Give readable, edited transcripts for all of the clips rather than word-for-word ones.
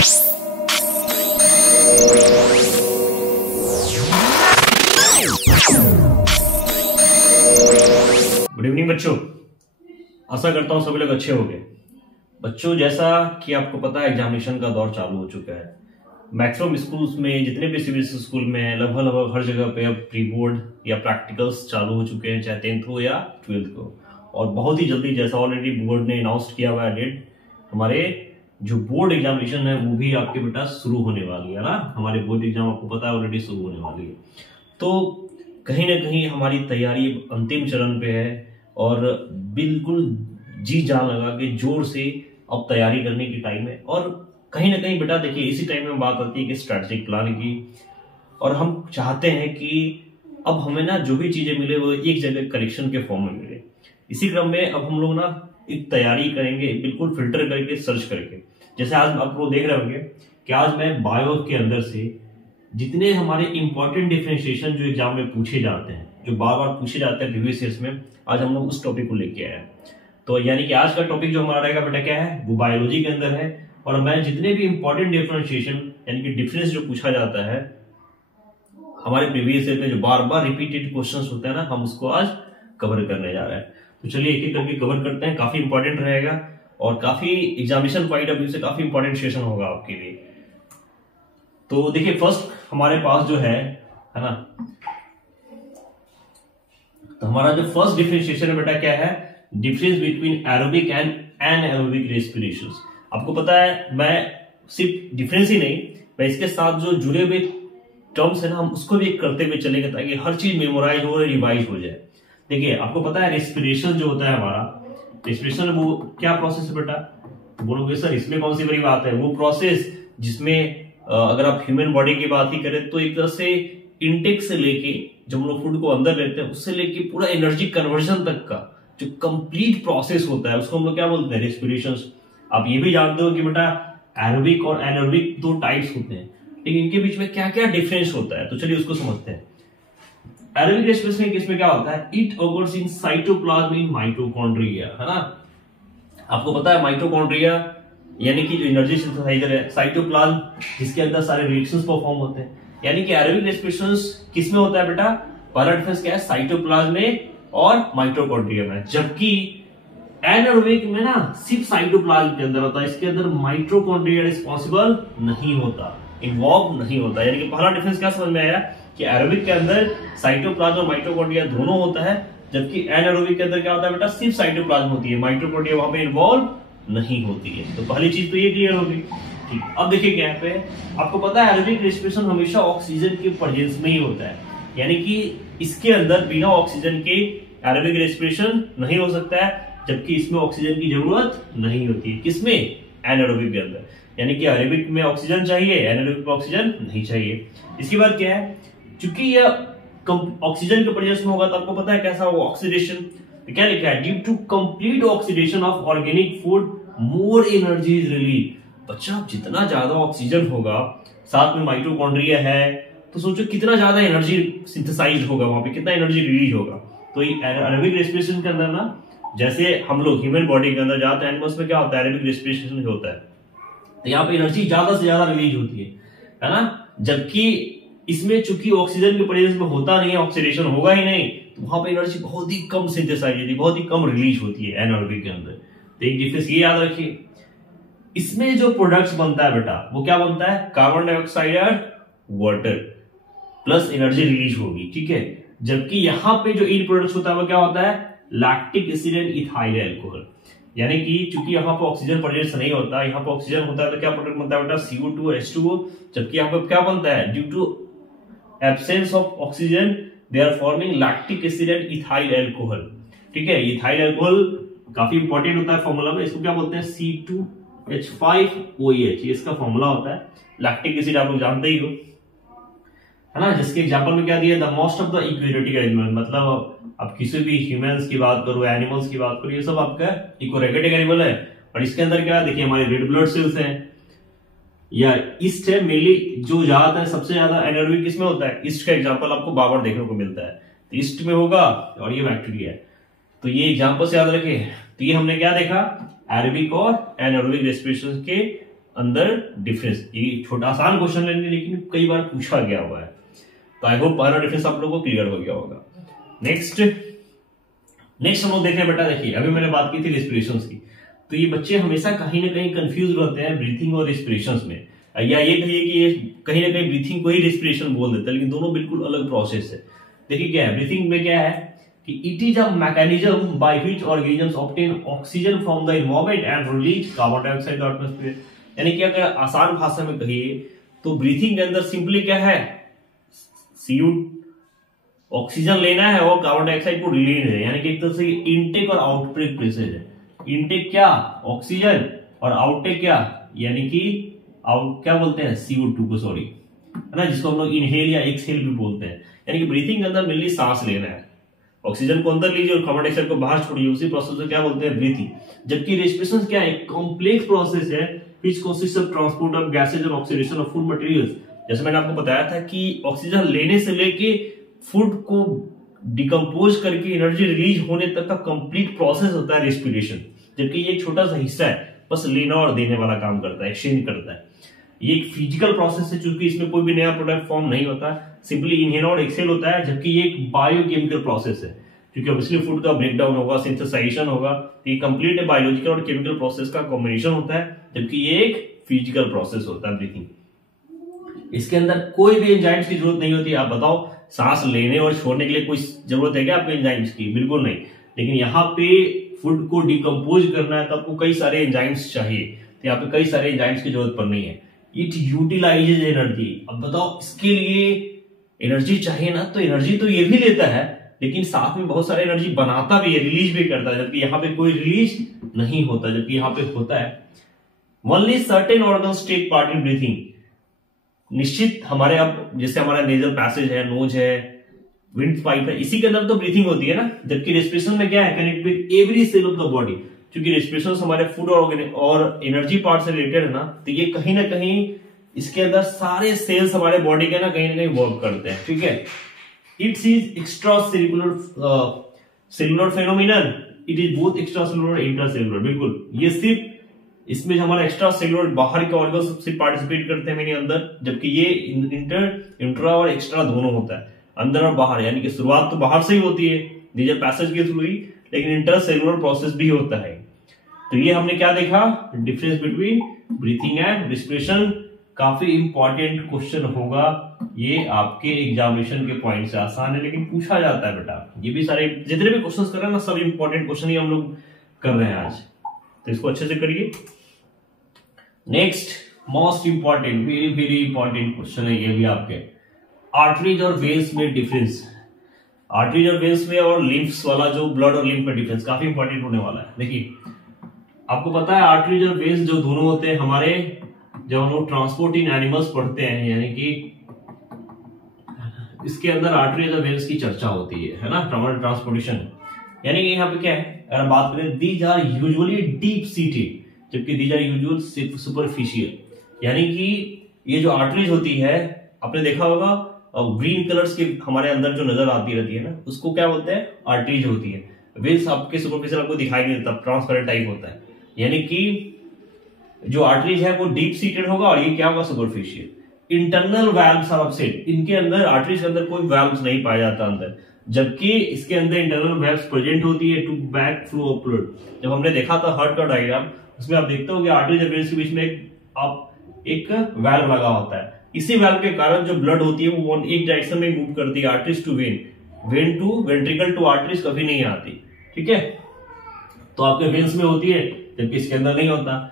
Good evening बच्चों, आशा करता हूँ सभी लोग अच्छे होंगे। बच्चों, जैसा कि आपको पता है एग्जामिनेशन का दौर चालू हो चुका है। मैक्सिमम स्कूल्स में, जितने भी सीबीएसई स्कूल में, लगभग हर जगह पे अब प्री बोर्ड या प्रैक्टिकल्स चालू हो चुके हैं, चाहे 10th हो या 12th को। और बहुत ही जल्दी, जैसा ऑलरेडी बोर्ड ने अनाउंस किया हुआ है डेट, हमारे जो बोर्ड एग्जामिनेशन है वो भी आपके बेटा शुरू होने वाली है ना। हमारे बोर्ड एग्जाम आपको पता है ऑलरेडी शुरू होने वाली है। तो कहीं ना कहीं हमारी तैयारी अंतिम चरण पे है और बिल्कुल जी जान लगा के जोर से अब तैयारी करने की टाइम है। और कहीं ना कहीं बेटा देखिए, इसी टाइम में बात आती है कि स्ट्रैटेजिक प्लान की, और हम चाहते हैं कि अब हमें ना जो भी चीजें मिले वो एक जगह कलेक्शन के फॉर्म में मिले। इसी क्रम में अब हम लोग ना एक तैयारी करेंगे, बिल्कुल फिल्टर करके, सर्च करके। जैसे आज आप लोग देख रहे होंगे कि आज मैं बायो के अंदर से जितने हमारे इंपॉर्टेंट डिफरेंशिएशन जो एग्जाम में पूछे जाते हैं, जो बार बार पूछे जाते हैं प्रीवियस ईयर्स में, आज हम लोग उस टॉपिक को लेके आए हैं। तो यानी कि आज का टॉपिक जो हमारा रहेगा बेटा क्या है, वो बायोलॉजी के अंदर है। और मैं जितने भी इंपॉर्टेंट डिफरेंशिएशन यानी कि डिफरेंस जो पूछा जाता है हमारे प्रीवियस ईयर में, जो बार बार रिपीटेड क्वेश्चंस होते हैं ना, हम उसको आज कवर करने जा रहे हैं। तो चलिए एक एक करके कवर करते हैं। काफी इंपॉर्टेंट रहेगा और काफी एग्जामिनेशन पॉइंट ऑफ व्यू से काफी इंपॉर्टेंट सेशन होगा आपके लिए। तो देखिए, फर्स्ट हमारे पास जो है ना, तो हमारा जो फर्स्ट डिफरेंशिएशन है बेटा क्या है, डिफरेंस बिटवीन एरोबिक एंड एनाएरोबिक रेस्पिरेशंस। आपको पता है, मैं सिर्फ डिफरेंस ही नहीं, मैं इसके साथ जो जुड़े हुए टर्म्स है ना, हम उसको भी करते हुए चलेंगे ताकि हर चीज मेमोराइज हो और रिवाइज हो जाए। देखिए, आपको पता है रेस्पिरेशन जो होता है हमारा, रेस्पिरेशन वो क्या प्रोसेस है बेटा? बोलोगे सर इसमें कौन सी बड़ी बात है? वो प्रोसेस जिसमें अगर आप ह्यूमन बॉडी की बात ही करें तो एक तरह से इनटेक से लेके, जब हम लोग फूड को अंदर लेते हैं, उससे लेके पूरा एनर्जी कन्वर्जन तक का जो कंप्लीट प्रोसेस होता है उसको हम लोग क्या बोलते हैं, रेस्पिरेशन। आप ये भी जानते हो कि बेटा एरोबिक और एनारोबिक दो टाइप्स होते हैं, लेकिन इनके बीच में क्या क्या डिफरेंस होता है, तो चलिए उसको समझते हैं। एरोबिक रेस्पिरेशन के केस में क्या होता है, it occurs in cytoplasm in mitochondria, है ना। आपको पता है माइटोकॉन्ड्रिया यानी कि जो एनर्जी सिंथेसाइजर है, साइटोप्लाज्म जिसके अंदर सारे रिएक्शंस परफॉर्म होते हैं। यानी कि एरोबिक रेस्पिरेशन किसमें होता है बेटा? पहला डिफरेंस क्या है, साइटोप्लाज्म में और माइटोकॉन्ड्रिया में। जबकि एनारोबिक में ना सिर्फ साइटोप्लाज्म के अंदर होता है, इसके अंदर माइटोकॉन्ड्रिया रिस्पॉन्सिबल नहीं होता, इन्वॉल्व नहीं होता। यानी कि पहला डिफरेंस क्या समझ में आया कि एरोबिक के अंदर साइटोप्लाज्म और माइटोकॉन्ड्रिया दोनों होता है, जबकि एनारोबिक के अंदर क्या होता है बेटा, सिर्फ साइटोप्लाज्म होती है, माइटोकॉन्ड्रिया वहां पे इन्वॉल्व नहीं होती है। तो पहली चीज तो ये क्लियर होगी। ठीक, अब देखिए क्या पे, आपको पता है एरोबिक रेस्पिरेशन हमेशा ऑक्सीजन के प्रेजेंस में ही होता है, यानी कि इसके अंदर बिना ऑक्सीजन के एरोबिक रेस्पिरेशन नहीं हो सकता है, जबकि इसमें ऑक्सीजन की जरूरत नहीं होती है। किसमें? एनारोबिक के अंदर। यानी कि एरोबिक में ऑक्सीजन चाहिए, एनारोबिक में ऑक्सीजन नहीं चाहिए। इसके बाद क्या है, चूंकि यह ऑक्सीजन के प्रेजेंस में होगा तो आपको पता है कैसा होगा, ऑक्सीडेशन। तो क्या लिखा है, due to complete oxidation of organic food more energy is release. बच्चा, जितना ज्यादा ऑक्सीजन होगा, साथ में माइटोकॉन्ड्रिया है, तो सोचो कितना ज्यादा एनर्जी सिंथेसाइज होगा, वहां पे कितना एनर्जी रिलीज होगा। तो एरोबिक रेस्पिरेशन के अंदर ना, जैसे हम लोग ह्यूमन बॉडी के अंदर जाते हैं, एनिमल्स में क्या होता है, एरोबिक रेस्पिरेशन होता है, तो यहाँ पे एनर्जी ज्यादा से ज्यादा रिलीज होती है ना। जबकि इसमें चूंकि ऑक्सीजन के प्रेजेंस में होता नहीं है, ऑक्सीडेशन होगा ही नहीं, तो वहां पे एनर्जी बहुत ही कम सिंथेसाइज होती है, बहुत ही कम रिलीज होती है एनारोबिक के अंदर। तो एक डिफरेंस ये याद रखिए, इसमें जो प्रोडक्ट्स बनता है बेटा वो क्या बनता है, कार्बन डाइऑक्साइड और वाटर प्लस एनर्जी रिलीज होगी, ठीक है। जबकि यहाँ पे जो इन प्रोडक्ट्स होता है वो क्या होता है, lactic acid and ethyl alcohol. यानी कि चूंकि यहाँ पे ऑक्सीजन प्रेजेंस नहीं होता, यहाँ पे ऑक्सीजन होता है, तो क्या प्रोडक्ट बनता है बेटा, CO2 H2O। जबकि यहाँ पे क्या बनता है, due to absence of oxygen they are forming lactic acid and ethyl alcohol, ठीक है। इथाइल अल्कोहल काफी इंपॉर्टेंट होता है फॉर्मूला में, इसको क्या बोलते हैं, C2H5OH, ये इसका फॉर्मूला होता है। लैक्टिक एसिड आप लोग जानते ही हो, है ना, जिसके एग्जांपल में क्या दिया, the most of the eukaryotic animal, मतलब आप किसी भी ह्यूमंस की बात करो, एनिमल्स की बात करो, ये सब आपका यूकैरियोटिक एनिमल है। और इसके अंदर क्या देखिए, हमारे रेड ब्लड सेल्स हैं या ईस्ट है मेनली, जो ज्यादातर सबसे ज्यादा एनारोबिक किसमें होता है, ईस्ट का एग्जांपल आपको बार बार देखने को मिलता है, तो ईस्ट में होगा, और ये बैक्टीरिया है। तो ये एग्जांपल से याद रखें। तो ये हमने क्या देखा, एरोबिक और एनारोबिक रेस्पिरेशन के अंदर डिफरेंस। ये छोटा आसान क्वेश्चन है लेकिन कई बार पूछा गया हुआ है, तो आई होप पहला डिफरेंस आप लोगों को क्लियर हो गया होगा। नेक्स्ट हम लोग देख रहे हैं बेटा, देखिए अभी मैंने बात की थी रेस्पिरेशंस की, तो ये बच्चे हमेशा कहीं ना कहीं कंफ्यूज रहते हैं ब्रीथिंग और रेस्पिरेशंस में, या ये कहिए कि ये कहीं ना कहीं ब्रीथिंग को ही रेस्पिरेशन बोल देता है, लेकिन दोनों बिल्कुल अलग प्रोसेस है। देखिए क्या है, ब्रीथिंग में क्या है कि it is a mechanism by which organisms obtain oxygen from the environment and release carbon dioxide the atmosphere. यानी कि अगर आसान भाषा में कहिए तो ब्रीथिंग के अंदर सिंपली क्या है, CO ऑक्सीजन लेना है और कार्बन डाइऑक्साइड को रिलीज है, यानी कि एक तरह से इनटेक और आउटटेक प्रोसेस है। इनटेक क्या, ऑक्सीजन, और आउटटेक क्या, यानी कि आउट क्या बोलते हैं, CO2 को, सॉरी, है ना, जिसको हम लोग इनहेल या एक्सहेल भी बोलते हैं। यानी कि ब्रीथिंग के अंदर मेनली सांस लेना है, ऑक्सीजन को अंदर लीजिए और कार्बन डाइऑक्साइड को बाहर छोड़िए, उसी प्रोसेस को क्या बोलते हैं, ब्रीथिंग। जबकि रेस्पिरेशन क्या है, कॉम्प्लेक्स प्रोसेस है which consist of transport of gases और ऑक्सीडेशन ऑफ फूड मटेरियल्स। जैसे मैंने आपको बताया था कि ऑक्सीजन लेने से लेके फूड को डिकम्पोज करके एनर्जी रिलीज होने तक का कंप्लीट प्रोसेस होता है रेस्पिरेशन। जबकि ये एक छोटा सा हिस्सा है, बस लेना और देने वाला काम करता है, एक्सचेंज करता है। ये एक फिजिकल प्रोसेस है, चूंकि इसमें कोई भी नया प्रोडक्ट फॉर्म नहीं होता, सिंपली इनहेल और एक्सहेल होता है। जबकि ये एक बायोकेमिकल प्रोसेस है, क्योंकि ऑब्वियसली फूड का ब्रेकडाउन होगा, सिंथेसाइजेशन होगा, तो ये कंप्लीट बायोलॉजिकल और केमिकल प्रोसेस का कॉम्बिनेशन होता है। जबकि ये एक फिजिकल प्रोसेस होता है ब्रीथिंग। इसके अंदर कोई भी एंजाइम्स की जरूरत नहीं होती। आप बताओ, सांस लेने और छोड़ने के लिए कोई जरूरत है क्या आपको एंजाइम्स की? बिल्कुल नहीं। लेकिन यहाँ पे फूड को डिकम्पोज करना है तो आपको कई सारे एंजाइम्स चाहिए, तो यहाँ पे कई सारे एंजाइम्स की जरूरत पड़नी है। It utilises energy. अब बताओ, इसके लिए एनर्जी चाहिए ना, तो एनर्जी तो ये भी लेता है, लेकिन साथ में बहुत सारे एनर्जी बनाता भी है, रिलीज भी करता है। जबकि यहाँ पे कोई रिलीज नहीं होता, जबकि यहाँ पे होता है। Only certain organs take part in breathing. निश्चित हमारे, अब जैसे हमारा नेजल पैसेज है, नोज है, विंड पाइप है, इसी के अंदर तो ब्रीथिंग होती है ना। जबकि रेस्पिरेशन में क्या है, connect with every cell of the body. क्योंकि रेस्पिरेशन हमारे फूड और एनर्जी पार्ट से रिलेटेड है ना, तो ये कहीं ना कहीं इसके अंदर सारे सेल्स हमारे बॉडी के ना कहीं वर्क करते हैं। ठीक है, it's is extra cellular phenomenon. It is both extra cellular intra cellular. बिल्कुल, ये सिर्फ इसमें हमारा एक्स्ट्रा सेलुलर बाहर के ऑर्गन से पार्टिसिपेट करते हैं मेरे अंदर, जबकि ये इंट्रा और एक्स्ट्रा दोनों होता है, अंदर और बाहर। यानी कि शुरुआत तो बाहर से ही होती है नेजल पैसेज के थ्रू ही, लेकिन इंटर सेलुलर प्रोसेस भी होता है। तो ये हमने क्या देखा, difference between breathing and respiration. काफी इंपॉर्टेंट क्वेश्चन होगा ये, आपके एग्जामिनेशन के पॉइंट से आसान है लेकिन पूछा जाता है बेटा। ये भी सारे जितने भी क्वेश्चंस कर रहे हैं ना, सब इंपॉर्टेंट क्वेश्चन ही हम लोग कर रहे हैं आज, तो इसको अच्छे से करिए। Next most important, very very important question है ये भी आपके, आर्टरीज और वेन्स में डिफरेंस। आर्टरीज और वेन्स में और लिम्फ्स वाला जो ब्लड और लिम्फ में डिफरेंस काफी इंपॉर्टेंट होने वाला है। देखिए, आपको पता है आर्टरीज और वेन्स जो दोनों होते हैं हमारे, जब हम लोग ट्रांसपोर्ट इन एनिमल्स पढ़ते हैं, यानी कि इसके अंदर आर्टरीज और वेन्स की चर्चा होती है ना, ट्रांसपोर्टेशन। यानी कि यहाँ पे क्या है, अगर बात करें, these are usually deep seated, जबकि दीज आर यूजुअल सुपरफिशियल। यानी कि ये जो आर्टरीज होती है, आपने देखा होगा ग्रीन कलर्स के हमारे अंदर जो नजर आती रहती है ना, उसको क्या बोलते हैं, आर्टरीज होती है। वेन्स आपके सुपरफिशियल आपको दिखाई नहीं देता, ट्रांसपेरेंट टाइप होता है। यानी कि जो आर्टरीज है वो डीप सीटेड होगा और ये क्या होगा, superficial. Internal valves are absent. इनके अंदर, आर्टरीज के अंदर कोई वैल्व्स नहीं पाया जाता अंदर, जबकि इसके अंदर इंटरनल वैल्व्स प्रेजेंट होती है to back flow of blood. जब हमने देखा था हार्ट का डायग्राम, उसमें आप देखते हो कि आर्टरीज और वेन्स के बीच में एक वैल्व लगा होता है। इसी वैल्व के कारण जो ब्लड होती है वो एक डायरेक्शन में मूव करती है, arteries to vein, vein to ventricle to arteries कभी नहीं आती। ठीक है, तो आपके वेन्स में होती है, जबकि इसके अंदर नहीं होता।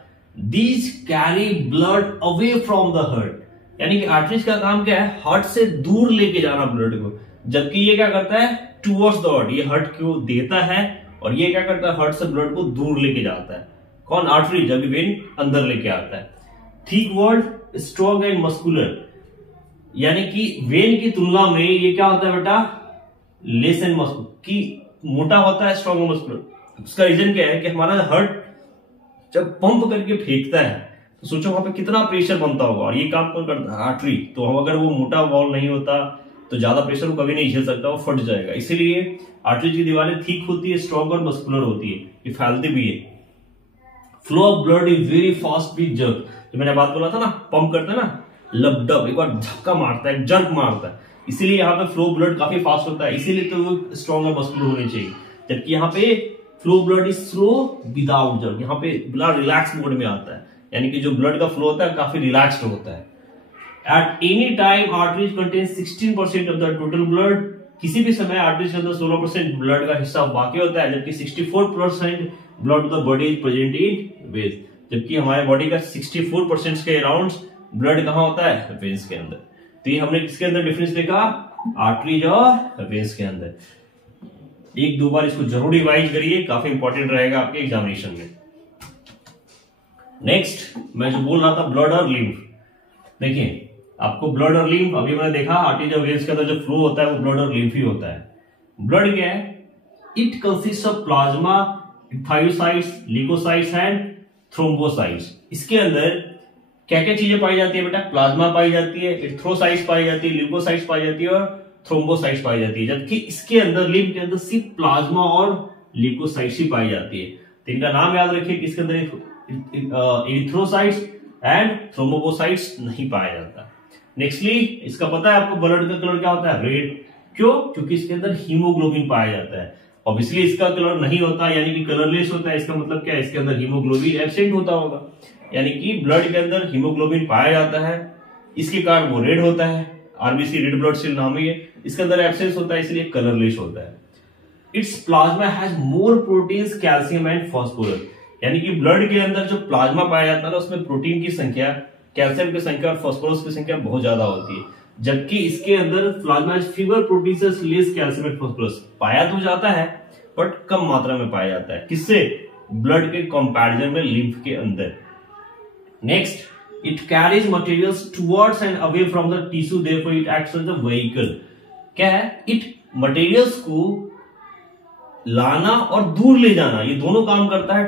These carry blood away from the heart। यानी कि आर्टरीज का काम क्या है, हार्ट से दूर लेके जाना ब्लड को, जबकि ये क्या करता है, टूवर्ड्स द हार्ट। ये हार्ट को देता है और ये क्या करता है, हार्ट से ब्लड को दूर लेके जाता है। कौन, आर्टरी, जब वेन अंदर लेके आता है। Thick word, strong and muscular. यानी कि वेन की तुलना में ये क्या होता है बेटा, लेस एंड मस्कुलर, की मोटा होता है, स्ट्रॉन्ग और मस्कुलर। उसका रीजन क्या है कि हमारा हार्ट जब पंप करके फेंकता है तो सोचो वहां पे कितना प्रेशर बनता होगा, और ये काम कौन करता है, आर्टरी। तो अगर वो मोटा वॉल नहीं होता तो ज्यादा प्रेशर को कभी नहीं झेल सकता, वो फट जाएगा। इसीलिए आर्टरी की दीवारें थिक होती है, स्ट्रॉन्ग और मस्कुलर होती है, ये फैलती भी है। Flow of blood is very fast with jerk. जो मैंने बात बोला था ना, पंप करते हैं ना, लबडब एक बार धक्का मारता है, जर्क मारता है, इसीलिए यहाँ पे फ्लो ब्लड काफी फास्ट होता है, इसीलिए तो वो स्ट्रॉन्ग और मस्कुलर होने चाहिए। जबकि यहाँ पे flow blood is slow without jerk, यहाँ पे ब्लड रिलैक्स मोड में आता है, यानी कि जो ब्लड का फ्लो होता है काफी रिलैक्स्ड होता है। At any time arteries contain 16% of the total blood, किसी भी समय आर्टरीज के अंदर 16% ब्लड का हिस्सा बाकी होता है, जबकि 64% blood of the body is present in veins, जबकि हमारे बॉडी का 64% के अराउंड ब्लड कहाँ होता है, वेन्स के अंदर। तो ये हमने किसके अंदर डिफरेंस देखा, आर्टरीज और वेन्स के अंदर। एक दो बार इसको जरूर रिवाइज करिए, काफी इंपॉर्टेंट रहेगा आपके एग्जामिनेशन में। नेक्स्ट मैं जो बोल रहा था ब्लड और लिम्फ, देखिए आपको ब्लड और लिम्फ अभी मैंने देखा आर्टरीज और वेन्स के अंदर जो फ्लो होता है वो ब्लड और लिम्फ ही होता है। ब्लड क्या है, it consist of plasma, erythrocytes, leucocytes and thrombocytes. इसके अंदर क्या क्या चीजें पाई जाती है बेटा, प्लाज्मा पाई जाती है, एरिथ्रोसाइट्स पाई जाती है, ल्यूकोसाइट्स पाई जाती है और थ्रोम्बोसाइट्स पाई जाती है। जबकि इसके अंदर लिम्फ के अंदर सिर्फ प्लाज्मा और ल्यूकोसाइट्स ही पाई जाती है। तो इनका नाम याद रखिए कि इसके अंदर एरिथ्रोसाइट्स एंड थ्रोम्बोसाइट्स नहीं पाया जाता। नेक्स्टली इसका पता है आपको ब्लड का कलर क्या होता है, रेड। क्यों, क्योंकि इसके अंदर हीमोग्लोबिन पाया जाता है। ऑब्वियसली इसका कलर नहीं होता, यानी कि कलरलेस होता है। इसका मतलब क्या है, इसके अंदर हीमोग्लोबिन एब्सेंट होता होगा, यानी कि ब्लड के अंदर हीमोग्लोबिन पाया जाता है, इसके कारण वो रेड होता है। आरबीसी रेड ब्लड सेल नाम ही है, इसके अंदर एब्सेंस होता है इसलिए कलरलेस होता है। It's plasma has more proteins, calcium and phosphorus, यानी कि ब्लड के अंदर जो प्लाज्मा पाया जाता है उसमें प्रोटीन की संख्या, कैल्शियम की संख्या और फास्फोरस की संख्या बहुत ज्यादा होती है। जबकि इसके अंदर plasma fever protein less calcium and phosphorus पाया तो जाता है बट कम मात्रा में पाया जाता है। किससे, ब्लड के कंपैरिजन में लिम्फ के अंदर। Next, it carries materials towards and away from the tissue, therefore it acts as a vehicle. क्या है, इट मटेरियल्स को लाना और दूर ले जाना, ये दोनों काम करता है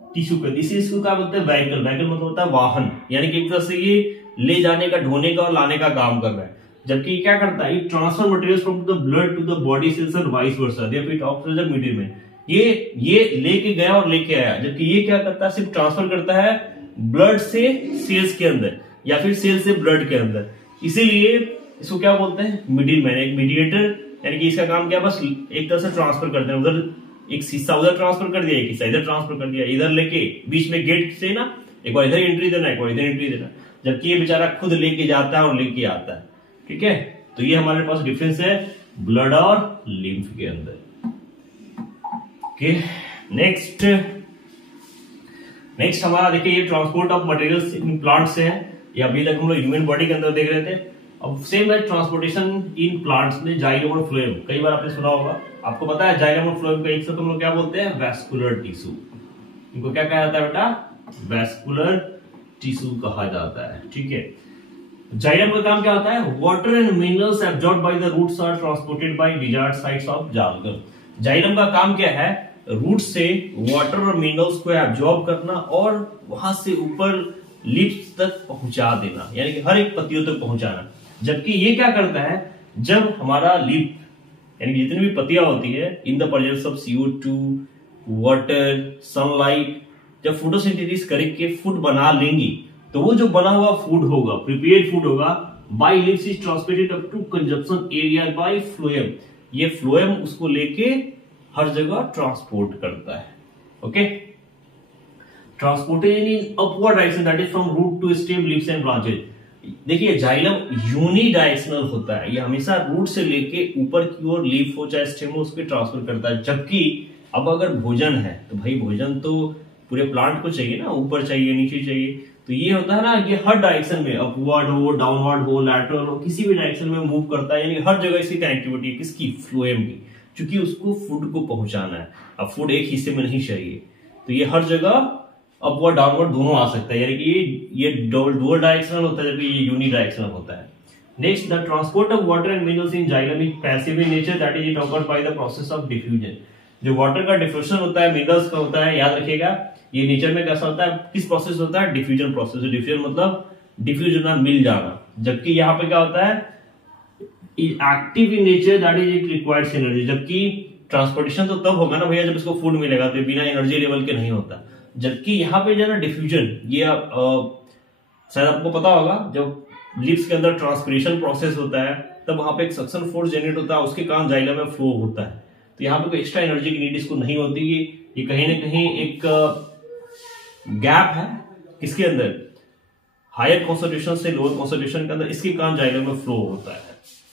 टिश्यू पे। इसको क्या बोलते हैं, व्हीकल। व्हीकल मतलब होता है वाहन, यानी कि एक तरह से ये ले जाने का, ढोने का और लाने का काम कर रहा है। जबकि क्या करता है, it transfer materials from the blood to the body cells and vice versa, therefore it acts as a middleman. ये लेके गया और लेके आया, जबकि ये क्या करता है, सिर्फ ट्रांसफर करता है ब्लड से सेल्स के अंदर या फिर सेल से ब्लड के अंदर। इसीलिए इसको क्या बोलते हैं, मिडिलमैन, एक मीडिएटर, यानी कि इसका काम क्या, बस एक तरह से ट्रांसफर करते हैं। उधर एक हिस्सा उधर ट्रांसफर कर दिया, एक हिस्सा इधर ट्रांसफर कर दिया, इधर लेके बीच में गेट से ना एक बार इधर एंट्री देना, एक बार इधर एंट्री देना, जबकि ये बेचारा खुद लेके जाता है और लेके आता है। ठीक है, तो ये हमारे पास डिफरेंस है ब्लड और लिम्फ के अंदर। ओके, नेक्स्ट हमारा देखिए ये transport of materials in plant से है। ये अभी तक हम लोग ह्यूमन बॉडी के अंदर देख रहे थे। अब सेम है ट्रांसपोर्टेशन इन प्लांट्स में, जाइलम और फ्लोएम। कई बार आपने सुना होगा, आपको पता है जाइलम और फ्लोएम का एक साथ हम लोग क्या बोलते हैं, वैस्कुलर टिश्यू। इनको क्या कहा जाता है बेटा, वैस्कुलर टिश्यू कहा जाता है। ठीक है, जाइलम का काम क्या होता है, water and minerals absorbed by the roots are transported by desired sites of xylem. Xylem का काम क्या है, रूट से वाटर और मिनरल्स को एब्जॉर्ब करना और वहां से ऊपर लिप्स तक पहुंचा देना, यानी कि हर एक पत्तियों तक पहुंचाना। जबकि ये क्या करता है, जब हमारा लिप यानी जितनी भी पत्तियां होती है, in the presence of CO2, water, sunlight, जब फोटोसिंथेसिस करके फूड बना लेंगी तो वो जो बना हुआ फूड होगा, प्रिपेयर्ड फूड होगा, by lips is transmitted up to consumption area by phloem. ये फ्लोएम उसको लेके हर जगह ट्रांसपोर्ट करता है। Okay, transportation in upward direction, that is from root to stem, leaves and branches. देखिए जाइलम यूनिडायरेक्शनल होता है, ये हमेशा रूट से लेके ऊपर की ओर लीफ हो चाहे स्टेम हो उसके ट्रांसफर करता है। जबकि अब अगर भोजन है तो भाई भोजन तो पूरे प्लांट को चाहिए ना, ऊपर चाहिए नीचे चाहिए, तो ये होता है ना, ये हर डायरेक्शन में, अपवर्ड हो, डाउनवर्ड हो, लैटरल हो, किसी भी डायरेक्शन में मूव करता है, यानी हर जगह इसकी कनेक्टिविटी है। किसकी, फ्लोएम की, क्योंकि उसको फूड को पहुंचाना है। अब फूड एक हिस्से में नहीं चाहिए, तो ये हर जगह अपवर्ड डाउनवर्ड दोनों आ सकता है, यानी कि ये डुअल डायरेक्शनल होता है जबकि ये यूनि डायरेक्शनल होता है। Next, the transport of water and minerals in xylem is passive in nature, that is it occurs by the process of diffusion. जो वाटर का डिफ्यूजन होता है, मिनरल्स का होता है, याद रखिएगा ये नेचर में कैसा होता है, किस प्रोसेस होता है, डिफ्यूजन प्रोसेस। डिफ्यूजन मतलब डिफ्यूज होना, मिल जाना। जबकि यहाँ पे क्या होता है, active in nature, that is it requires energy. जबकि ट्रांसपोर्टेशन तो तब होगा ना भैया जब इसको फूड मिलेगा, तो बिना एनर्जी लेवल के नहीं होता। जबकि यहाँ पे जो है ना डिफ्यूजन, ये शायद आपको पता होगा जब लिप्स के अंदर ट्रांसपिरेशन प्रोसेस होता है तब वहां पे एक सक्शन फोर्स जनरेट होता है, उसके कारण जाइलम में फ्लो होता है। तो यहाँ पे कोई एक्स्ट्रा एनर्जी की नीड इसको नहीं होती। ये कहीं ना कहीं एक गैप है किसके अंदर, हायर कॉन्सेंट्रेशन से लोअर कॉन्सेंट्रेशन के अंदर, इसके कारण जाइलम में फ्लो होता है।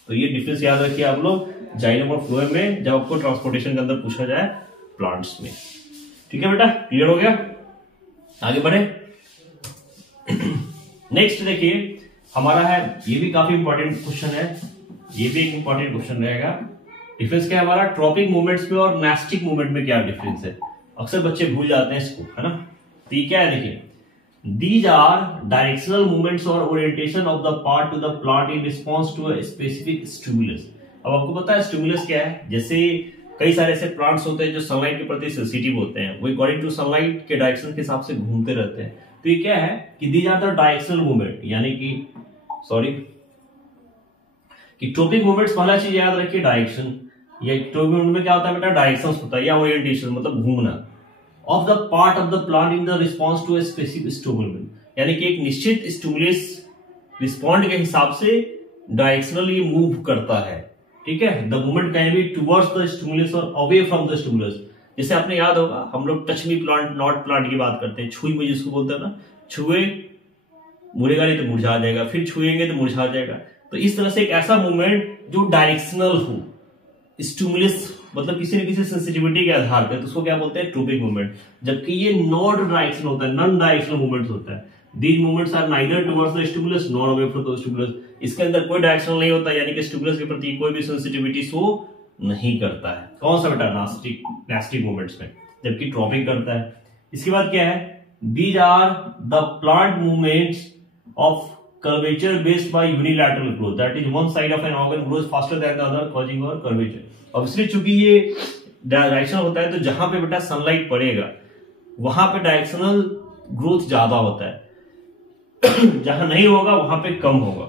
तो ये डिफरेंस याद रखिए आप लोग जाइलम और फ्लोएम में जब आपको ट्रांसपोर्टेशन के अंदर पूछा जाए प्लांट्स में। ठीक है बेटा, क्लियर हो गया, आगे बढ़े। नेक्स्ट देखिए हमारा है, ये भी काफी इंपॉर्टेंट क्वेश्चन है, ये भी एक इंपॉर्टेंट क्वेश्चन रहेगा। डिफरेंस क्या है हमारा, ट्रॉपिक मूवमेंट्स में और नेस्टिक मूवमेंट में क्या डिफरेंस है, अक्सर बच्चे भूल जाते हैं इसको, है ना। तो ये क्या है देखिए, These are directional movements or orientation of the part to the plant in response to a specific stimulus। अब आपको पता है स्टिमुलस क्या है, जैसे कई सारे ऐसे प्लांट्स होते हैं जो सनलाइट के प्रति सेंसिटिव होते हैं, वो अकॉर्डिंग टू सनलाइट के डायरेक्शन के हिसाब से घूमते रहते हैं। तो ये क्या है कि these are the directional movement, यानी कि ट्रॉपिक मूवमेंट्स, पहला चीज याद रखिए डायरेक्शन। या ट्रॉपिक मूवमेंट में क्या होता है बेटा, डायरेक्शन होता है या ओरिएंटेशन, मतलब घूमना of the part of the plant in the response to a specific stimulus, यानी कि एक निश्चित स्टिमुलस रिस्पॉन्ड के हिसाब से डायरेक्शनली मूव करता है। ठीक है, the movement can be towards the stimulus और अवे फ्रॉम द स्टिमुलस। जैसे आपने याद होगा हम लोग touch me plant, not plant की बात करते हैं, छुई में जिसको बोलते हैं ना, छुए मुड़ेगा नहीं तो मुरझा जाएगा, फिर छुएंगे तो मुरझा जाएगा। तो इस तरह से एक ऐसा मूवमेंट जो डायरेक्शनल हो, स्टिमुलस मतलब किसी न किसी सेंसिटिविटी के आधार पर, तो उसको क्या बोलते हैं, ट्रॉपिक मूवमेंट। जबकि ये नॉन डायरेक्शनल होता है, नॉन डायरेक्शनल मूवमेंट्स होता है। These movements are neither towards the stimulus nor away from the stimulus. इसके अंदर कोई डायरेक्शनल नहीं होता, यानी कि स्टिमुलस के प्रति कोई भी सेंसिटिविटी शो नहीं करता है। कौन सा बेटा, नेस्टिक मूवमेंट्स में, जबकि ट्रॉपिक करता है। इसके बाद क्या है, these are the plant movements of curvature based by unilateral growth, that is one side of an organ grows faster than the other causing और curvature। ऑब्वियसली चूंकि ये डायरेक्शनल होता है तो जहां पे बेटा सनलाइट पड़ेगा वहां पे डायरेक्शनल ग्रोथ ज्यादा होता है जहां नहीं होगा वहां पे कम होगा।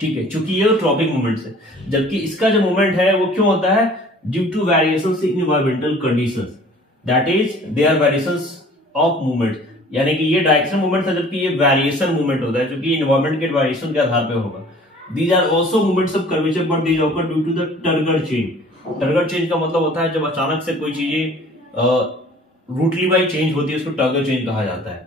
ठीक है, चूंकि ये ट्रॉपिक मूवमेंट्स है। जबकि इसका जो मूवमेंट है वो क्यों होता है, due to variations in environmental conditions, that is their variations of movement, यानी कि ये डायरेक्शन मूवमेंट था जबकि ये वेरिएशन मूवमेंट होता है जो कि एनवायरमेंट के वेरिएशन के आधार पे होगा। These are also movements of curvature but these occur due to the turgor change. Turgor change का मतलब होता है जब अचानक से कोई चीजें रूटली वाइज चेंज होती है, उसको टर्गर चेंज कहा जाता है।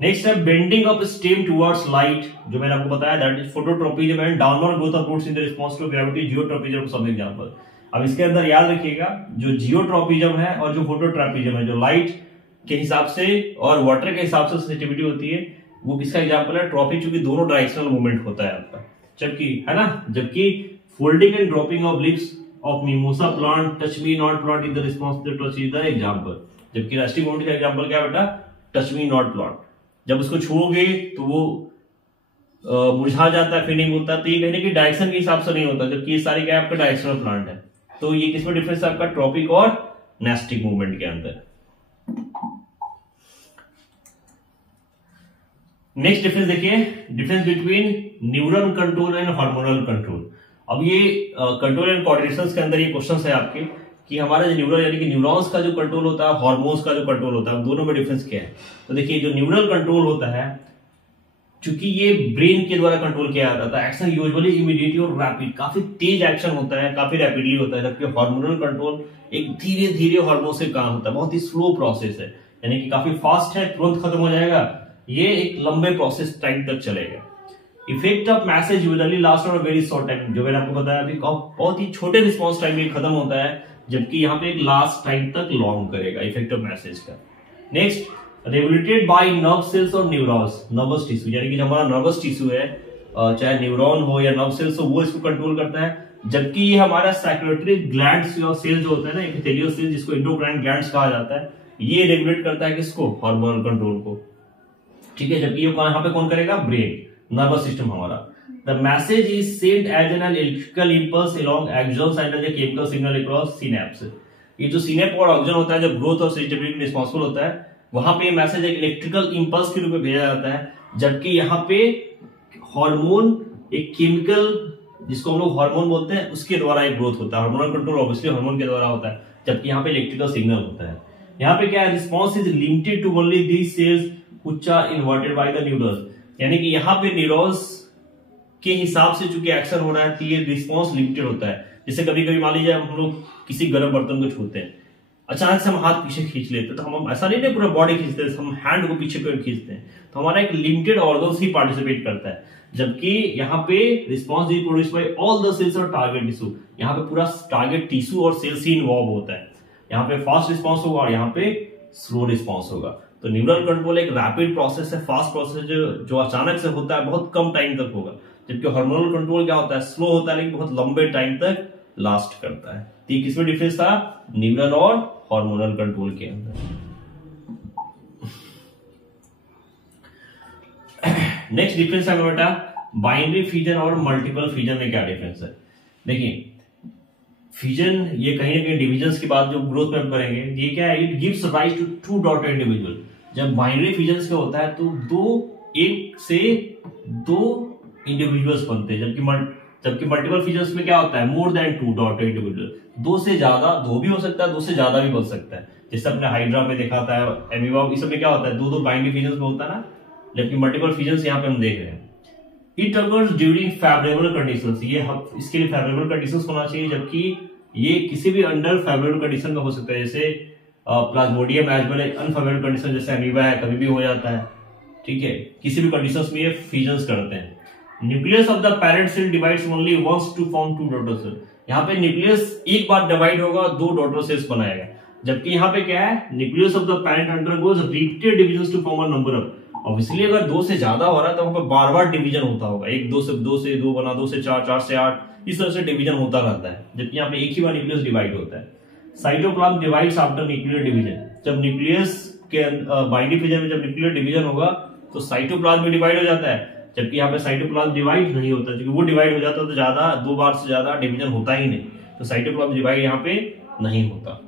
नेक्स्ट है bending of stem towards light, जो मैंने आपको बताया, that is phototropism and downward growth of roots in the response to gravity, geotropism सब एग्जांपल। अब इसके अंदर याद रखिएगा जो जियोट्रोपिज्म है और जो फोटोट्रोपिज्म है, जो लाइट के हिसाब से और वाटर के हिसाब से सेंसिटिविटी होती है, वो किसका एग्जांपल है, ट्रॉपिक, चूंकि दोनों डायरेक्शनल मूवमेंट होता है आपका। जबकि है ना, जबकि folding and dropping of leaves of mimosa plant, touch me not plant in the response to touch is the example. जबकि राष्ट्रीय मूवमेंट का एग्जांपल क्या बेटा, टच मी नॉट प्लांट, जब उसको छुओगे तो वो मुरझा जाता है, फिर नहीं बोलता। तो ये कहने की डायरेक्शन के हिसाब से नहीं होता, जबकि ये सारी क्या आपका डायरेक्शनल प्लांट है। तो ये किसमें डिफरेंस है आपका, ट्रॉपिक और नेस्टिक मूवमेंट के अंदर। नेक्स्ट डिफरेंस देखिए, difference between neural control and hormonal control. अब ये कंट्रोल एंड कोऑर्डिनेशन के अंदर ये क्वेश्चन है आपके कि हमारा जो न्यूरल यानी कि न्यूरॉन्स का जो कंट्रोल होता है, हार्मोन्स का जो कंट्रोल होता है, दोनों में डिफरेंस क्या है। तो देखिए जो न्यूरल कंट्रोल होता है, चूंकि ये ब्रेन के द्वारा कंट्रोल किया जाता है, एक्शन यूजुअली इमीडिएट और रैपिड, काफी तेज एक्शन होता है, काफी रैपिडली होता है। जबकि हार्मोनल कंट्रोल एक धीरे धीरे हार्मोन से काम होता है, बहुत ही स्लो प्रोसेस है, यानी कि काफी फास्ट है, तुरंत खत्म हो जाएगा, ये एक लंबे प्रोसेस टाइम तक चलेगा। Effect of message usually last for very short time, जो मैंने आपको बताया अभी, बहुत ही छोटे रिस्पॉन्स टाइम में खत्म होता है, जबकि यहाँ पे एक लास्ट टाइम तक लॉन्ग करेगा इफेक्ट ऑफ मैसेज का। Next, regulated by nerve cells और न्यूरॉन्स, नर्वस टिश्यू, यानी कि जो हमारा नर्वस टिश्यू है, चाहे न्यूरॉन हो या नर्व सेल्स हो, वो इसको कंट्रोल करता है। जबकि ये हमारा सेक्रेटरी ग्लैंड्स और सेल जो होता है ना, एपिथेलियल सेल जिसको एंडोक्राइन ग्लैंड्स कहा जाता है, ये रेगुलेट करता है किसको, हार्मोनल कंट्रोल को। ठीक है, जबकि ये यहाँ पे कौन करेगा, ब्रेन, नर्वस सिस्टम हमारा। The message is sent as an electrical impulse along axons and as a chemical signal across synapse। ये जो सिनेप और ऑक्जन होता है, जब ग्रोथ और सेंसिटिविटी के रिस्पॉन्सिबल होता है, वहां पे ये मैसेज एक इलेक्ट्रिकल इंपल्स के रूप में भेजा जाता है। जबकि यहाँ पे हार्मोन एक केमिकल, जिसको हम लोग हार्मोन बोलते हैं, उसके द्वारा एक ग्रोथ होता है। हार्मोनल कंट्रोल ऑब्वियसली हार्मोन के द्वारा होता है, जबकि यहाँ पे इलेक्ट्रिकल सिग्नल होता है। यहाँ पे क्या है, response is limited to only these cells which are inverted by the neurons. यानी कि यहाँ पे न्यूरॉन्स के हिसाब से चूंकि एक्शन हो रहा है तो ये रिस्पॉन्स लिमिटेड होता है। जैसे कभी कभी मान लीजिए हम लोग किसी गर्म बर्तन को छूते हैं, अचानक से हम हाथ पीछे खींच लेते हैं, तो हम ऐसा नहीं पूरा बॉडी खींचते हैं, हम हैंड को पीछे पे खींचते हैं, तो हमारा एक लिमिटेड ऑर्गन्स ही पार्टिसिपेट करता है। जबकि यहाँ पे response is produced by all the cells और टारगेट टिश्यू, यहाँ पे पूरा टारगेट टिश्यू और सेल्स ही इन्वॉल्व होता है। यहाँ पे फास्ट रिस्पॉन्स होगा और यहाँ पे स्लो रिस्पॉन्स होगा। तो न्यूरल कंट्रोल एक रैपिड प्रोसेस है, फास्ट प्रोसेस जो अचानक से होता है, बहुत कम टाइम तक होगा। जबकि हार्मोनल कंट्रोल क्या होता है, स्लो होता है लेकिन बहुत लंबे टाइम तक लास्ट करता है। तो ये किसमें डिफरेंस था, न्यूरल और हार्मोनल कंट्रोल के अंदर। नेक्स्ट डिफरेंस है बेटा बाइनरी फ्यूजन और मल्टीपल फ्यूजन में क्या डिफरेंस है। देखिए फ्यूजन ये कहीं ना कहीं डिविजन के बाद जो ग्रोथ में हम करेंगे, ये क्या है, it gives rise to two daughter individual. जब बाइनरी फ्यूजन का होता है तो एक से दो इंडिविजुअल्स बनते हैं, जबकि मल्टीपल फ्यूजन में क्या होता है, more than two daughter individual, दो से ज्यादा, दो भी हो सकता है, दो से ज्यादा भी बन सकता है। जैसे अपने हाइड्रा में देखा था, एमीबा, इस सब में क्या होता है, दो बाइनरी फ्यूजन में होता है ना, जबकि मल्टीपल फ्यूजन यहाँ पे हम देख रहे हैं। It occurs during favourable conditions, ये इसके लिए फेवरेबल कंडीशंस होना चाहिए, जबकि ये किसी भी अंडर फेवरेबल कंडीशन में हो सकता है। जैसे plasmodium as well as unfavourable condition, जैसे अमीबा है, कभी भी हो जाता है, ठीक है, किसी भी कंडीशंस में ये फ्यूजन करते हैं। Nucleus of the parent cell divides only once to form two daughter cell, यहाँ पे न्यूक्लियस एक बार डिवाइड होगा, दो डॉटर सेल्स बनाएगा। जबकि यहाँ पे क्या है, nucleus of the parent undergoes repeated division to form a number of, obviously अगर दो से ज्यादा हो रहा है तो वहां पर बार बार डिवीजन होता होगा, एक दो से दो बना, दो से चार, चार से आठ, इस तरह से डिवीजन होता रहता है। जबकि यहाँ पे एक ही बार न्यूक्लियस डिवाइड होता है। Cytoplasm divides after nuclear division, जब न्यूक्लियस के बाइनरी फ्यूजन में जब न्यूक्लियर डिवीजन होगा तो साइटोप्लाज्म में डिवाइड हो जाता है, जबकि यहाँ पे साइटोप्लाज्म डिवाइड नहीं होता, क्योंकि वो डिवाइड हो जाता तो ज्यादा, दो बार से ज्यादा डिवीजन होता ही नहीं, तो साइटोप्लाज्म डिवाइड यहाँ पे नहीं होता।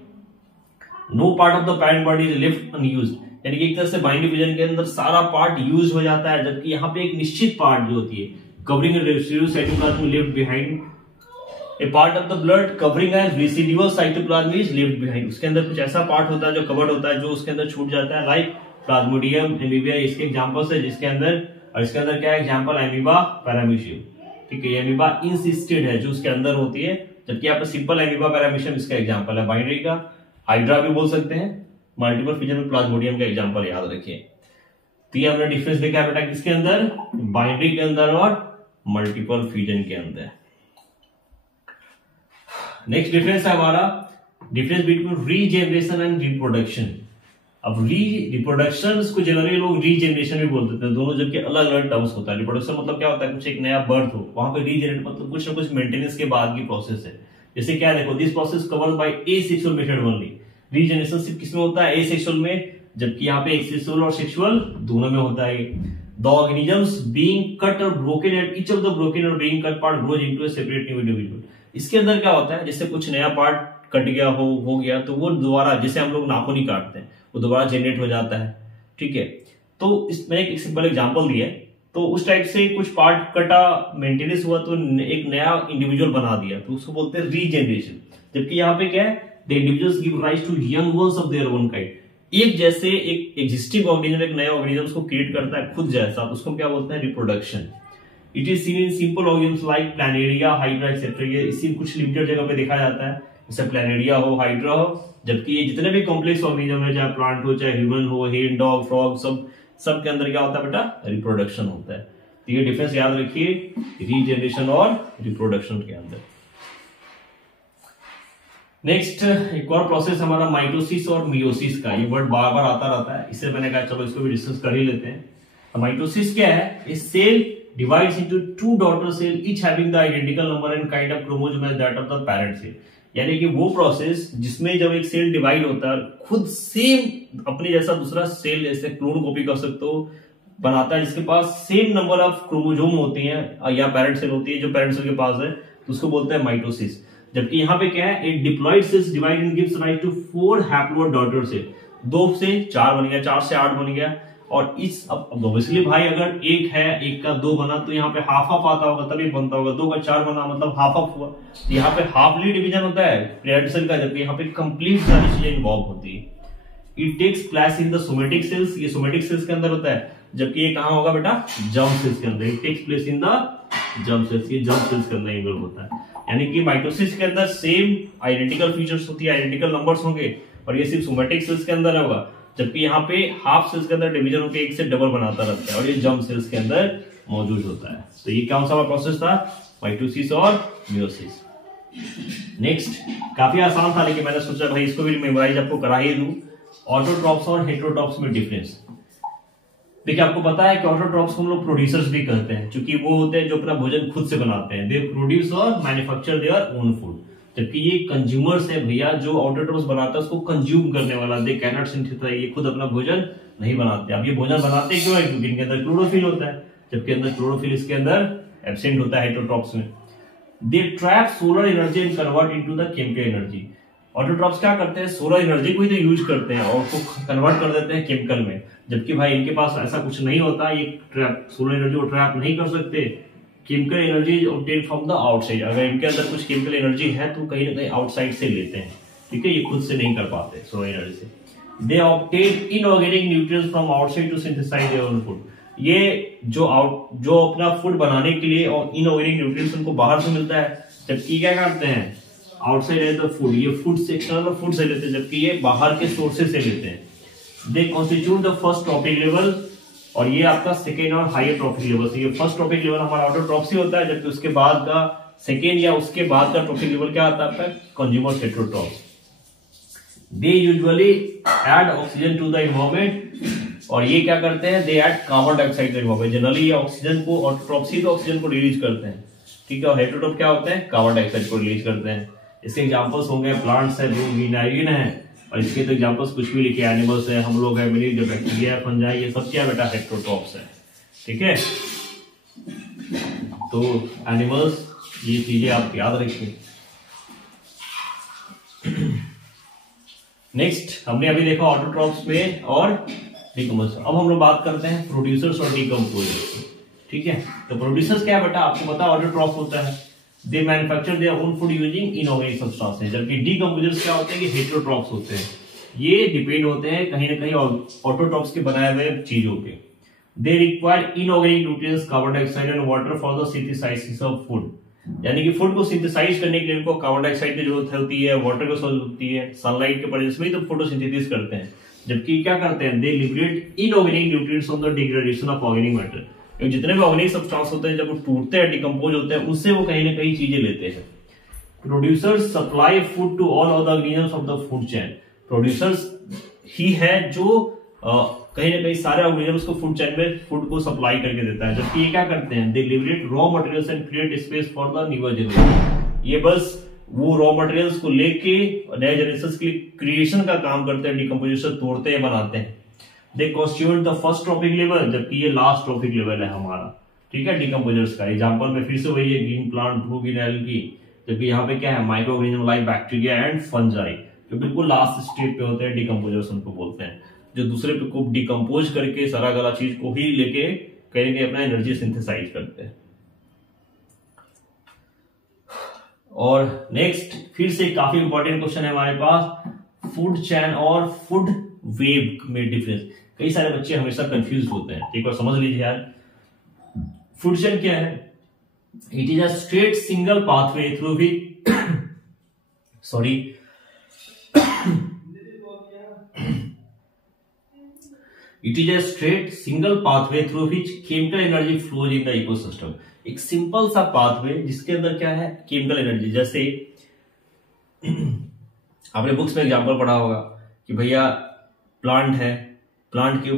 No part of the parent body is left unused, यानी कि एक तरह से बाइनरी फ्यूजन के अंदर सारा पार्ट यूज हो जाता है, जबकि यहाँ पे एक निश्चित पार्ट जो होती है covering residual cytoplasm left behind, A part of the blood covering and residual cytoplasm is left behind, उसके अंदर कुछ ऐसा पार्ट होता है जो कवर्ड होता है, जो उसके अंदर छूट जाता है, लाइक प्लाज्मोडियम, एमीबा, इसके एग्जांपल्स है, जिसके अंदर, और इसके अंदर क्या है एग्जांपल, एमीबा पैरामीशियम, ठीक है, एमीबा इंसिस्टेड है जो उसके अंदर होती है, जबकि यहाँ पे सिंपल एमीबा पैरामीशियम इसका एग्जांपल है बाइनरी का। हाइड्रा भी बोल सकते हैं, मल्टीपल फ्यूजन में प्लाज्मोडियम का एग्जांपल याद रखिए। तो ये हमने डिफरेंस देखा बेटा किसके अंदर, बाइनरी के अंदर और मल्टीपल फ्यूजन के अंदर। नेक्स्ट डिफरेंस है हमारा difference between regeneration and reproduction. अब रिप्रोडक्शन को जनरली लोग रीजेनरेशन भी बोल देते हैं, दोनों जबकि अलग अलग टर्म्स होता है। रिप्रोडक्शन मतलब क्या होता है, कुछ एक नया बर्थ हो, वहां पे रीजेनरेट मतलब कुछ ना कुछ मेंटेनेंस के बाद की प्रोसेस है। जैसे क्या देखो, this process covered by asexual method only, regeneration सिर्फ किसमें होता है, एसेक्सुअल में, जबकि यहाँ पे एक्सेक्सुअल और सेक्सुअल दोनों में होता है। The organisms being cut or broken at each of the broken or being cut part grows into a separate new individual. इसके अंदर क्या होता है, जैसे कुछ नया पार्ट कट गया हो गया, तो वो दोबारा, जैसे हम लोग नाखून ही काटते हैं, वो दोबारा जनरेट हो जाता है, ठीक है। तो मैंने एक सिंपल एग्जांपल दिया है, तो उस टाइप से कुछ पार्ट कटा, मेंटेनेंस हुआ, तो एक नया इंडिविजुअल बना दिया, तो उसको बोलते हैं रीजेनरेशन। जबकि यहाँ पे क्या है, the individuals give rise to young ones of their own kind, एक जैसे एक एग्जिस्टिंग ऑर्गेनिज्म एक नया ऑर्गेनिज्म को क्रिएट करता है खुद जैसा, तो उसको क्या बोलते हैं, reproduction. It is seen in simple organisms like Planaria, hydra etcetera, ये इसी कुछ लिमिटेड जगह पे देखा जाता है, जैसे प्लानेरिया हो, हाइड्रा हो। जबकि ये जितने भी कॉम्प्लेक्स ऑर्गेनिज्म है, चाहे प्लांट हो, चाहे ह्यूमन हो, हेन, डॉग, फ्रॉग, सब के अंदर क्या होता है बेटा, रिप्रोडक्शन होता है। तो ये डिफरेंस याद रखिए रीजेनरेशन और रिप्रोडक्शन के अंदर। नेक्स्ट एक और प्रोसेस हमारा माइटोसिस और मियोसिस का, ये वर्ड बार बार आता रहता है, इससे मैंने कहा चलो इसको भी डिस्कस कर ही लेते हैं। माइटोसिस क्या है, a cell divides into two daughter cell each having the identical number and kind of chromosome as that of the parent cell, यानी कि वो प्रोसेस जिसमें जब एक सेल डिवाइड होता है, खुद सेम अपने जैसा दूसरा सेल, जैसे क्लोन कॉपी कर सकते हो, बनाता है, जिसके पास सेम नंबर ऑफ क्रोमोसोम होती हैं या पैरेंट सेल होती है जो पैरेंट सेल के पास है, तो उसको बोलते हैं माइटोसिस। जबकि यहाँ पे क्या है, एक diploid cells divide and gives rise to 4 haploid daughter cell, 2 से 4 बन गया, 4 से 8 बन गया। और इस अब ऑब्वियसली भाई अगर एक है, एक का 2 बना, तो यहाँ पे हाफ हाफ आता होगा, तभी बनता होगा, 2 का 4 बना मतलब हाफ हाफ हुआ। तो यहाँ पे हाफली डिवीजन होता है पेरेंट सेल का, जबकि यहाँ पे कंप्लीट सारी चीजें इन्वॉल्व होती है। It takes place in the somatic cells, ये सोमेटिक सेल्स के अंदर होता है। जबकि ये कहाँ होगा बेटा, जर्म सेल्स के अंदर। It takes place in the germ cells, ये जर्म सेल्स के अंदर इन्वॉल्व होता है। यानी कि माइटोसिस के अंदर सेम आइडेंटिकल फीचर्स होती है, आइडेंटिकल नंबर्स होंगे, और ये सिर्फ सोमैटिक सेल्स के अंदर होगा, जबकि यहाँ पे हाफ सेल्स के अंदर डिवीजन होकर एक से डबल बनाता रहता है, और ये जर्म सेल्स के अंदर मौजूद होता है। तो ये कौन सा प्रोसेस था, माइटोसिस और मियोसिस। नेक्स्ट काफी आसान था, लेकिन मैंने सोचा भाई इसको भी मेमोराइज आपको करा ही दूं। ऑटोट्रॉप्स और हेटेरोट्रॉप्स में डिफरेंस देखिए, आपको पता है कि ऑटोट्रॉप्स को हम लोग प्रोड्यूसर्स भी कहते हैं, क्योंकि वो होते हैं जो अपना भोजन खुद से बनाते हैं। दे प्रोड्यूस और मैन्युफैक्चर देयर ओन फूड। जबकि ये कंज्यूमर्स है भैया, जो ऑटोट्रॉप्स बनाता है उसको कंज्यूम करने वाला। दे कैन नॉट सिंथेसाइज, ये खुद अपना भोजन नहीं बनाते। अब ये भोजन बनाते क्यों है, क्योंकि इनके अंदर क्लोरोफिल होता है, जबकि अंदर क्लोरोफिल इसके अंदर एब्सेंट होता है हेटेरोट्रॉप्स में। They trap solar energy and convert into the chemical energy. Autotrophs क्या करते हैं, सोलर एनर्जी को ही तो यूज करते हैं और उसको कन्वर्ट कर देते हैं केमिकल में, जबकि भाई इनके पास ऐसा कुछ नहीं होता। ये ट्रैप सोलर एनर्जी को ट्रैप नहीं कर सकते। Chemical energy is obtained from the outside. अगर इनके अंदर कुछ केमिकल एनर्जी है तो कहीं ना कहीं आउटसाइड से लेते हैं, ठीक है, ये खुद से नहीं कर पाते सोलर एनर्जी से। They obtain inorganic nutrients from outside to synthesize their own food. ये जो अपना फूड बनाने के लिए और इनऑर्गेनिक न्यूट्रिएंट्स उनको बाहर से मिलता है, जबकि क्या करते हैं, आउटसाइड है तो फूड, ये फूड से एक्सटर्नल फूड से लेते हैं, जबकि ये बाहर के सोर्सेज से लेते हैं। They constitute the first trophic level, और ये आपका सेकेंड और हायर ट्रॉपिक लेवल से। ये फर्स्ट ट्रॉपिक लेवल हमारा ऑटोट्रॉप्स ही होता है, जबकि उसके बाद का सेकेंड या उसके बाद का ट्रॉपिक लेवल क्या आता है, consumer heterotrophs. They usually add oxygen to the environment, और ये क्या करते हैं, they add carbon dioxide to environment. Generally ये ऑक्सीजन को, ऑटोट्रॉप्स ही तो ऑक्सीजन को रिलीज करते हैं, ठीक है, और हेटेरोट्रॉप क्या होते हैं, कार्बन डाइऑक्साइड को रिलीज करते हैं। इसके एग्जांपल्स होंगे प्लांट्स है, जो वीनाइन है, और इसके तो एग्जांपल्स कुछ भी लिखे, एनिमल्स है, हम लोग है, मिनी जो बैक्टीरिया है, फंजाई, ये सब क्या बेटा हेटेरोट्रॉप्स है, ठीक है। तो एनिमल्स, ये चीजें आप याद रखिए। नेक्स्ट हमने अभी देखा ऑटोट्रॉप्स में और डिकम्पोजर्स। अब हम लोग बात करते हैं प्रोड्यूसर्स और डिकम्पोजर्स, ठीक है। तो प्रोड्यूसर्स क्या है बेटा, आपको पता है ऑटोट्रॉप्स होता है, they manufacture their own food using inorganic substances. जबकि डिकम्पोजर्स क्या होते हैं, कि हेटेरोट्रॉप्स होते हैं, ये डिपेंड होते हैं कहीं ना कहीं ऑटोट्रॉप्स के बनाए हुए चीजों पे। They require inorganic nutrients, carbon dioxide and water for the synthesis of food. यानी कि फूड को सिंथेसाइज करने के लिए इनको कार्बन डाइऑक्साइड की जरूरत होती है, वाटर की जरूरत होती है, सनलाइट के प्रेजेंस में ही तो फोटोसिंथेसिस करते हैं। जबकि क्या करते हैं, they liberate inorganic nutrients on the degradation of organic matter. जितने भी ऑर्गेनिक सब्सटेंस होते हैं, जब वो टूटते हैं, डिकम्पोज होते हैं, उससे वो कहीं ना कहीं चीजें लेते हैं। Producers supply food to all other organisms of the food chain. Producers ही है जो कहीं ना कहीं सारे ऑर्गेनिजम्स को फूड चेन में फूड को सप्लाई करके देता है। जबकि ये क्या करते हैं, they liberate raw materials and create space for the newer generation. ये बस वो रॉ मटेरियल्स को लेके नए जनरेशन के लिए क्रिएशन का काम करते हैं, डिकम्पोजिशन तोड़ते हैं, बनाते हैं। They constitute the first trophic level, जबकि ये लास्ट ट्रॉपिक लेवल है हमारा, ठीक है, डिकम्पोजर्स का। एग्जांपल में फिर से वही है, green plant, blue green algae. जबकि यहाँ पे क्या है, micro organism like bacteria and fungi, जो बिल्कुल लास्ट स्टेप पे होते हैं, डिकम्पोजर्स उनको बोलते हैं, जो दूसरे पे को डिकम्पोज करके सारा गला चीज को ही लेके कहीं ना कहीं अपना एनर्जी सिंथेसाइज करते हैं। और नेक्स्ट फिर से काफी इंपॉर्टेंट क्वेश्चन है हमारे पास, फूड चैन और फूड वेब में डिफरेंस। कई सारे बच्चे हमेशा कंफ्यूज होते हैं, एक बार समझ लीजिए यार। फूड चेन क्या है, it is a straight single pathway through which sorry it is a straight single pathway through which chemical energy flows in the ecosystem. एक सिंपल सा पाथवे जिसके अंदर क्या है, केमिकल एनर्जी। जैसे आपने बुक्स में एग्जांपल पढ़ा होगा कि भैया प्लांट है, प्लांट की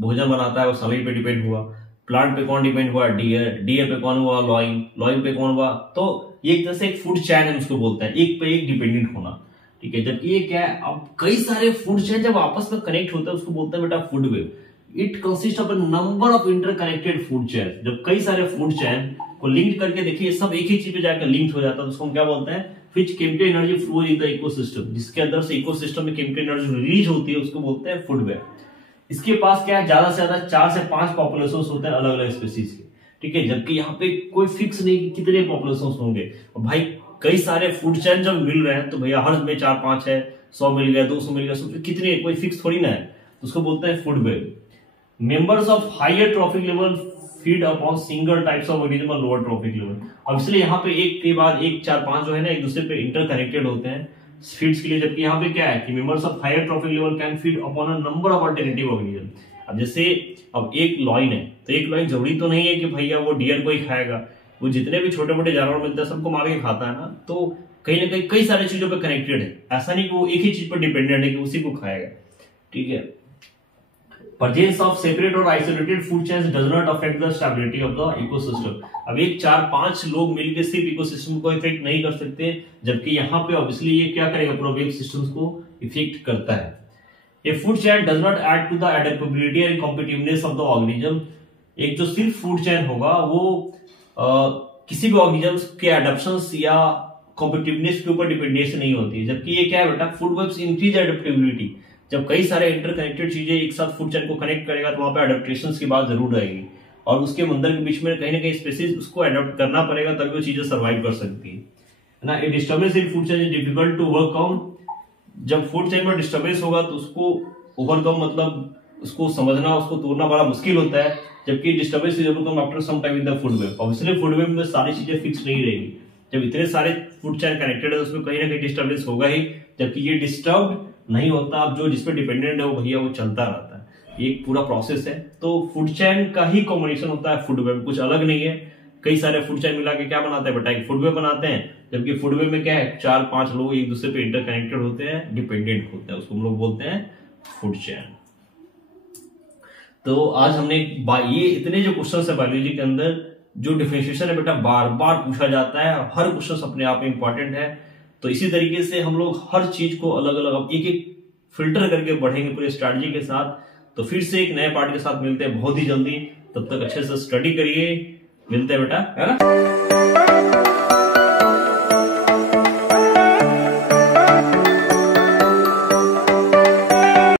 भोजन बनाता है, वो समय पे डिपेंड हुआ। प्लांट पे कौन डिपेंड हुआ, डियर, डियर पे कौन हुआ, लॉइन, लॉइन पे कौन हुआ। तो ये एक तरह से एक फूड चैन है, उसको बोलते हैं एक पे एक डिपेंडेंट होना, ठीक है। जबकि ये क्या है, अब कई सारे फूड चेन जब आपस में कनेक्ट होते हैं उसको बोलते हैं बेटा food web. It consist of a number of interconnected food chain. जब कई सारे फूड चेन को लिंक करके देखिए, सब एक ही चीज पे जाकर लिंक हो जाता है, तो उसको हम क्या बोलते हैं, which chemical energy flow in the ecosystem. जिसके अंदर से इकोसिस्टम में केमिकल एनर्जी रिलीज होती है, उसको बोलते हैं फूड वेब। इसके पास क्या है, ज्यादा से ज्यादा 4 से 5 पॉपुलेशन होते हैं अलग अलग स्पीसीज के, ठीक है। जबकि यहाँ पे कोई फिक्स नहीं कि कितने पॉपुलेशन होंगे। और भाई कई सारे फूड चेन जब मिल रहे हैं तो भैया हर में 4-5 है, 100 मिल गया, 200 मिल गया, कितने, कोई फिक्स थोड़ी ना है, तो उसको बोलते हैं food web. Members of higher trophic level feed upon single types of organism on lower trophic level. अब इसलिए यहाँ पे एक के बाद एक 4 5 जो है ना एक दूसरे पे इंटरकनेक्टेड होते हैं फीड्स के लिए, जबकि यहाँ पे क्या है कि members of higher trophic level can feed upon a number of alternative organism. अब जैसे अब एक लॉइन है तो एक लॉइन जरूरी तो नहीं है कि भैया वो डियर को ही खाएगा, वो जितने भी छोटे मोटे जानवर मिलते हैं सबको मार के खाता है ना, तो कहीं ना कहीं कई सारी चीजों पे कनेक्टेड है, ऐसा नहीं कि वो एक ही चीज पर डिपेंडेंट है कि उसी को खाएगा। ठीक है, Presence of separate or isolated food chains does not affect the stability of the ecosystem। अब एक 4 5 लोग मिलकर सिर्फ इकोसिस्टम को इफेक्ट नहीं कर सकते, जबकि यहाँ पे ऑब्वियसली ये क्या करेगा, प्रोबेक सिस्टम्स को इफेक्ट करता है। A food chain does not add to the adaptability and competitiveness of the organism। एक जो सिर्फ फूड चैन होगा वो किसी भी ऑर्गेनिज्म के एडेप्शंस या कॉम्पिटिटिवनेस के ऊपर डिपेंडेंस नहीं होती है, जबकि ये क्या है बेटा, फूड वेब्स इंक्रीज एडेप्टेबिलिटी। जब कई सारे इंटरकनेक्टेड चीजें एक साथ फूड चेन को कनेक्ट करेगा तो वहां पे एडेप्टेशन की बात जरूर रहेगी, और उसके मंदिर के बीच में कहीं ना कहीं स्पेसीज उसको एडॉप्ट करना पड़ेगा तभी वो चीजें सर्वाइव कर सकती है ना। A disturbance in food chain is difficult to overcome. जब फूड चेन में डिस्टर्बेंस होगा तो उसको ओवरकम मतलब उसको समझना, उसको तोड़ना बड़ा मुश्किल होता है, जबकि disturbance is overcome after some time in the food web. Obviously food web में सारी चीजें फिक्स नहीं रहेगी, जब इतने सारे फूड चेन कनेक्टेड है तो उसमें कहीं ना कहीं डिस्टर्बेंस होगा ही, जबकि ये डिस्टर्ब नहीं होता। अब जो जिसपे डिपेंडेंट है वो भैया वो चलता रहता है, ये एक पूरा प्रोसेस है। तो फूड चेन का ही कॉम्बिनेशन होता है फूड वेब, कुछ अलग नहीं है। कई सारे फूड चेन मिला के क्या बनाते हैं बेटा, एक फूड वेब बनाते हैं, जबकि फूड वेब में क्या है 4 5 लोग एक दूसरे पे इंटरकनेक्टेड होते हैं, डिपेंडेंट होते हैं, उसको हम लोग बोलते हैं फूड चेन। तो आज हमने ये इतने जो क्वेश्चन है बायोलॉजी के अंदर, जो डिफरेंशिएशन है बेटा बार बार पूछा जाता है, हर क्वेश्चन अपने आप में इंपॉर्टेंट है। तो इसी तरीके से हम लोग हर चीज को अलग अलग एक एक फिल्टर करके बढ़ेंगे पूरे स्ट्रैटेजी के साथ। तो फिर से एक नए पार्ट के साथ मिलते हैं बहुत ही जल्दी, तब तक अच्छे से स्टडी करिए, मिलते हैं बेटा, है ना।